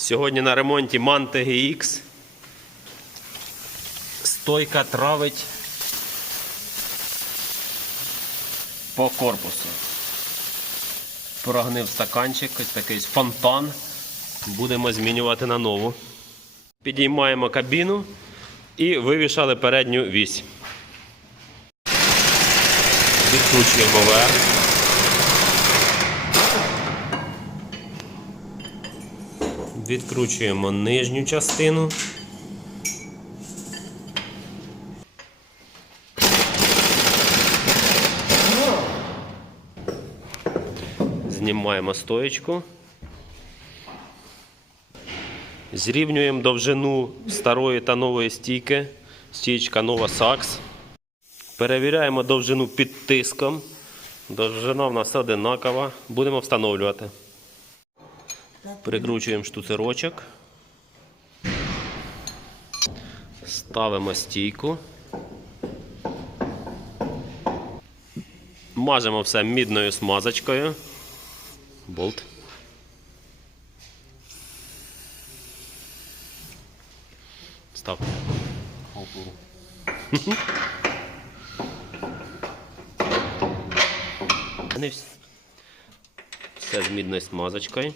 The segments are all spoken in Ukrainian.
Сьогодні на ремонті Mante GX. Стойка травить по корпусу. Прогнив стаканчик, ось такий фонтан. Будемо змінювати на нову. Підіймаємо кабіну і вивішали передню вісь. Відкручуємо вверх. Відкручуємо нижню частину. Знімаємо стоєчку. Зрівнюємо довжину старої та нової стійки. Стійка нова сакс. Перевіряємо довжину під тиском. Довжина в нас одинакова. Будемо встановлювати. Прикручуємо штуцерочок. Ставимо стійку. Мажемо все мідною смазочкою. Болт. Став. Все з мідною смазочкою.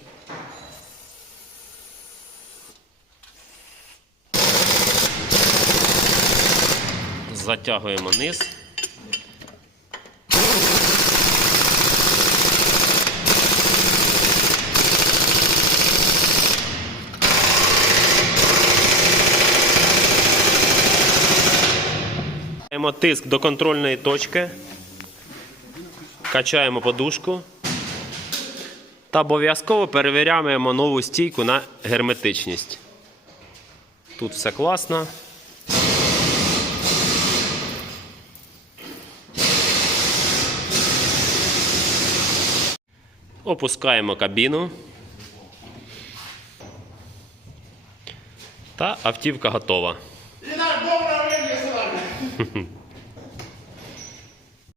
Затягуємо низ. Даємо тиск до контрольної точки. Качаємо подушку. Та обов'язково перевіряємо нову стійку на герметичність. Тут все класно. Опускаємо кабіну. Та автівка готова.